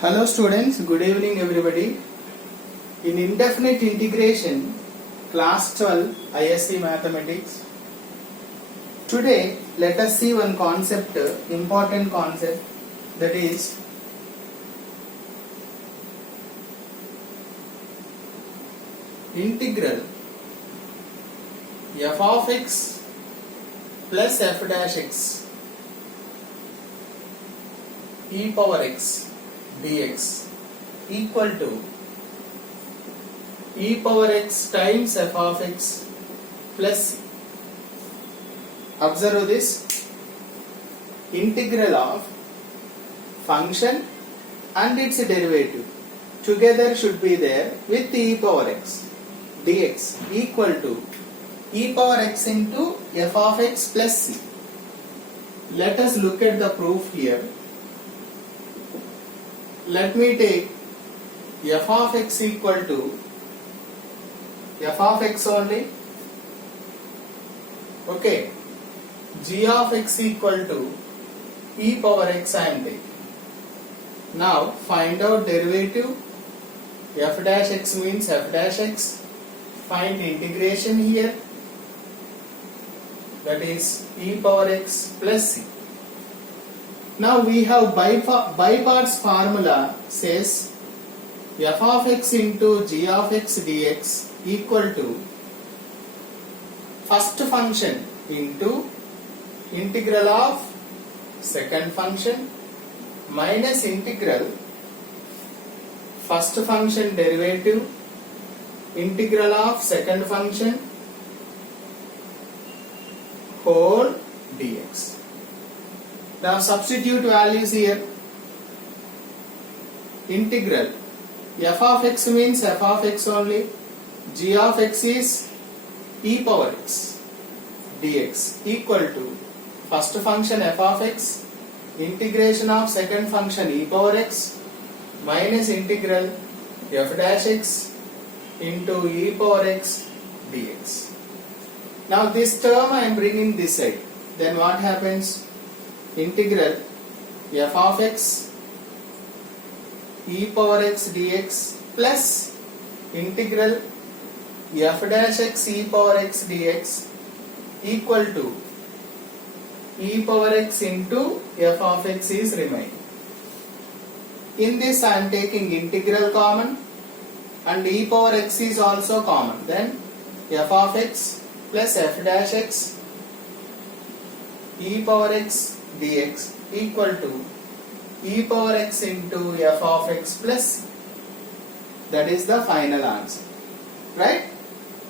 Hello students, good evening everybody. In indefinite integration, class 12 ISC Mathematics. Today let us see one concept, important concept, that is integral f of x plus f dash x e power x dx equal to e power x times f of x plus c. Observe this, integral of function and its derivative together should be there with e power x dx equal to e power x into f of x plus c. Let us look at the proof here. Let me take f of x equal to f of x only. Okay. G of x equal to e power x I am taking. Now find out derivative. F dash x means f dash x. Find integration here. That is e power x plus c. Now we have by parts formula says f of x into g of x dx equal to first function into integral of second function minus integral first function derivative integral of second function whole dx. Now substitute values here. Integral f of x means f of x only. G of x is e power x dx equal to first function f of x integration of second function e power x minus integral f dash x into e power x dx. Now this term I am bringing this side. Then what happens? Integral f of x e power x dx plus integral f dash x e power x dx equal to e power x into f of x is remaining. In this I am taking integral common and e power x is also common. Then f of x plus f dash x e power x dx equal to e power x into f of x plus c. That is the final answer, right?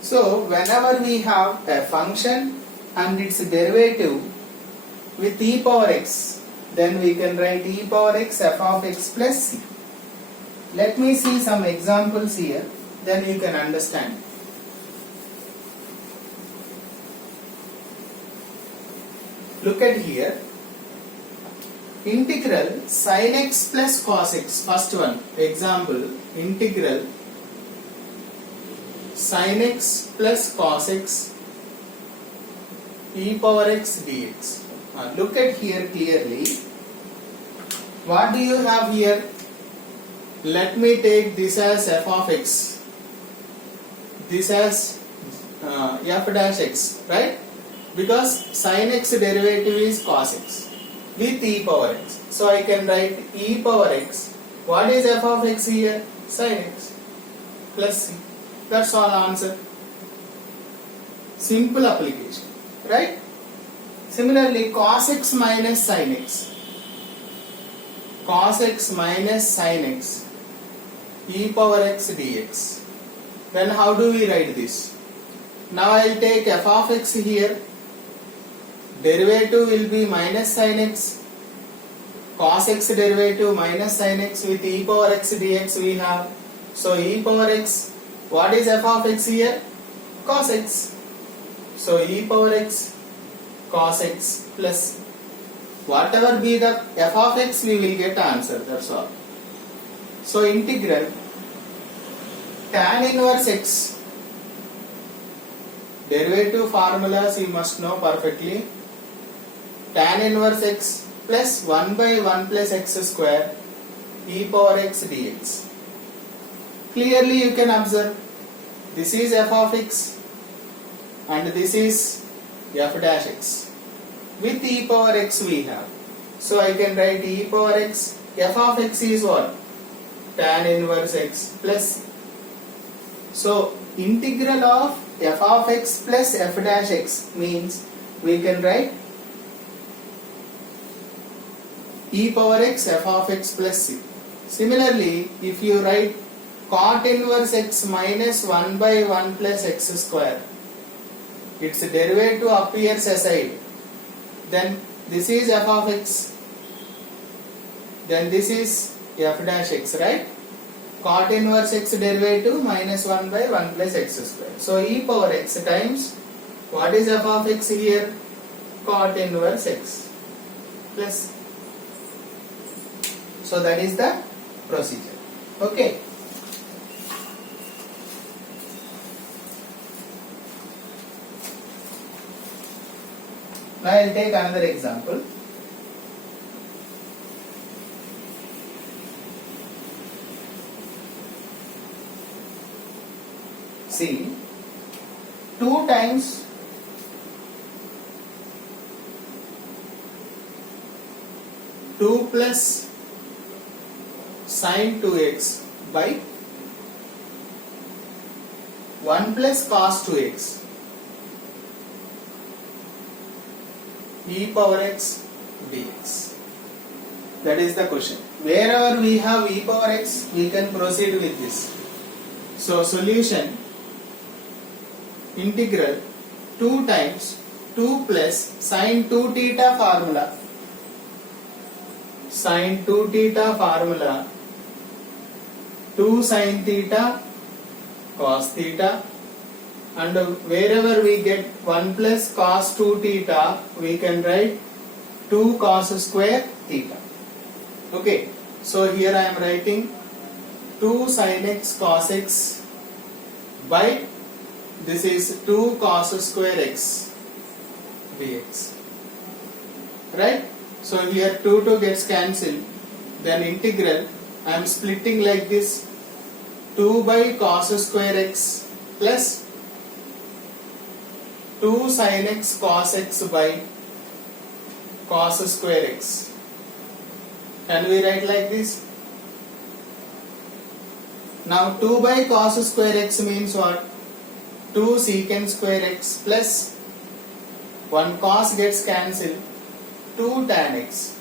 So whenever we have a function and its derivative with e power x, then we can write e power x f of x plus c. Let me see some examples here, then you can understand. Look at here. Integral sin x plus cos x. First one, example, integral sin x plus cos x e power x dx. Look at here clearly. What do you have here? Let me take this as f of x. This as f dash x, right? Because sin x derivative is cos x with e power x. So I can write e power x. What is f of x here? Sin x plus c. That's all answer. Simple application, right? Similarly, cos x minus sin x. Cos x minus sin x e power x dx. Then how do we write this? Now I will take f of x here. Derivative will be minus sin x. Cos x derivative minus sin x with e power x dx we have. So e power x, what is f of x here? Cos x. So e power x cos x plus whatever be the f of x, we will get answer. That's all. So integral tan inverse x, derivative formulas you must know perfectly. Tan inverse x plus 1 by 1 plus x square e power x dx. Clearly you can observe this is f of x and this is f dash x. With e power x we have. So I can write e power x, f of x is what? Tan inverse x plus c. So integral of f of x plus f dash x means we can write e power x f of x plus c. Similarly, if you write cot inverse x minus 1 by 1 plus x square, its derivative appears aside, then this is f of x, then this is f dash x, right? Cot inverse x derivative minus 1 by 1 plus x square. So e power x times, what is f of x here? Cot inverse x plus. So that is the procedure. Okay. Now I will take another example. See, 2 times two plus sin 2x by 1 plus cos 2x e power x dx. That is the question. Wherever we have e power x, we can proceed with this. So solution, integral 2 times 2 plus sin 2 theta formula, sin 2 theta formula, 2 sin theta cos theta, and wherever we get 1 plus cos 2 theta, we can write 2 cos square theta. Okay, so here I am writing 2 sin x cos x by, this is 2 cos square x dx, right? So here 2 gets cancelled, then integral, I am splitting like this, 2 by cos square x plus 2 sin x cos x by cos square x. Can we write like this? Now 2 by cos square x means what? 2 secant square x plus 1 cos gets cancelled, 2 tan x.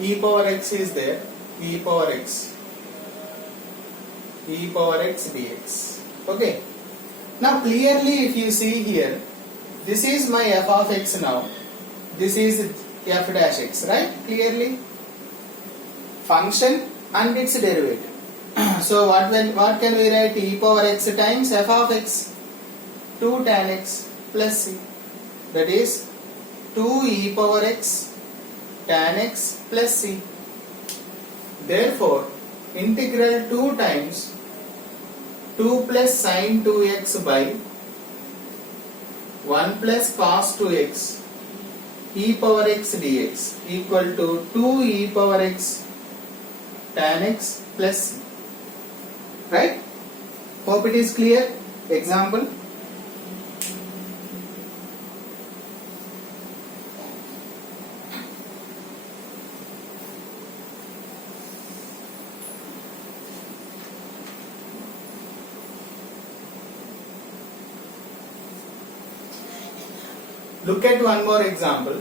E power x is there, e power x dx. Okay. Now clearly if you see here, this is my f of x now, this is f dash x, right? Clearly function and its derivative. So what can we write? E power x times f of x, 2 tan x plus c, that is 2 e power x tan x plus c. Therefore integral 2 times 2 plus sin 2x by 1 plus cos 2x e power x dx equal to 2 e power x tan x plus c. Right? Hope it is clear. Example. Look at one more example.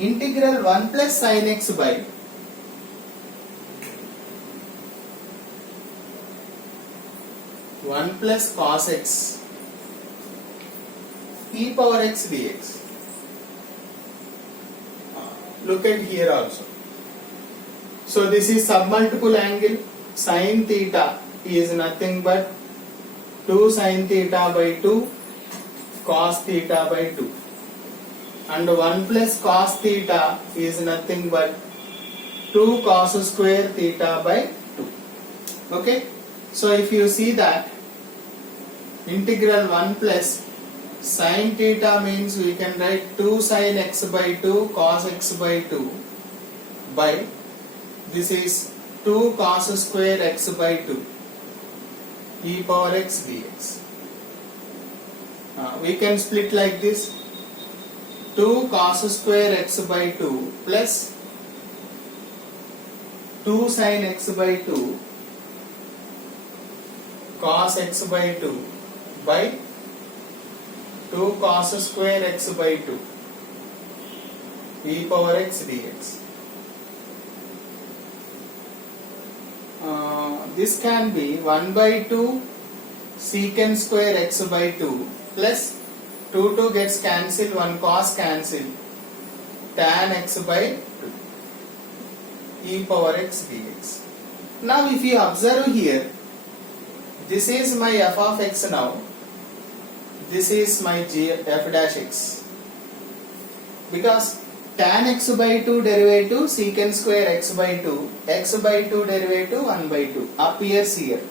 Integral 1 plus sin x by 1 plus cos x e power x dx. Look at here also. So this is submultiple angle. Sin theta is nothing but 2 sin theta by 2 cos theta by 2, and 1 plus cos theta is nothing but 2 cos square theta by 2. Okay, so if you see that integral 1 plus sin theta means we can write 2 sin x by 2 cos x by 2 by this is 2 cos square x by 2 e power x dx. We can split like this: 2 cos square x by 2 plus 2 sin x by 2 cos x by 2 by 2 cos square x by 2 e power x dx. This can be 1 by 2 secant square x by 2 plus 2 gets cancelled, 1 cos cancelled, tan x by 2 e power x dx. Now if you observe here, this is my f of x now, this is my g f dash x, because tan x by 2 derivative secant square x by 2, x by 2 derivative 1 by 2 appears here.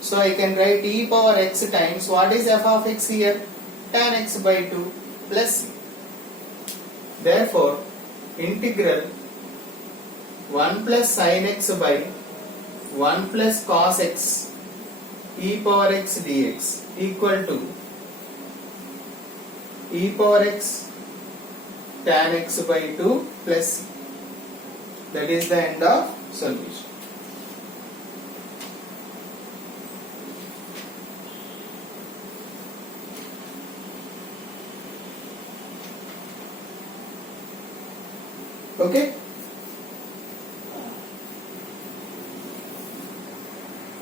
So I can write e power x times what is f of x here? Tan x by 2 plus c. Therefore, integral 1 plus sin x by 1 plus cos x e power x dx equal to e power x tan x by 2 plus c. That is the end of solution. Okay.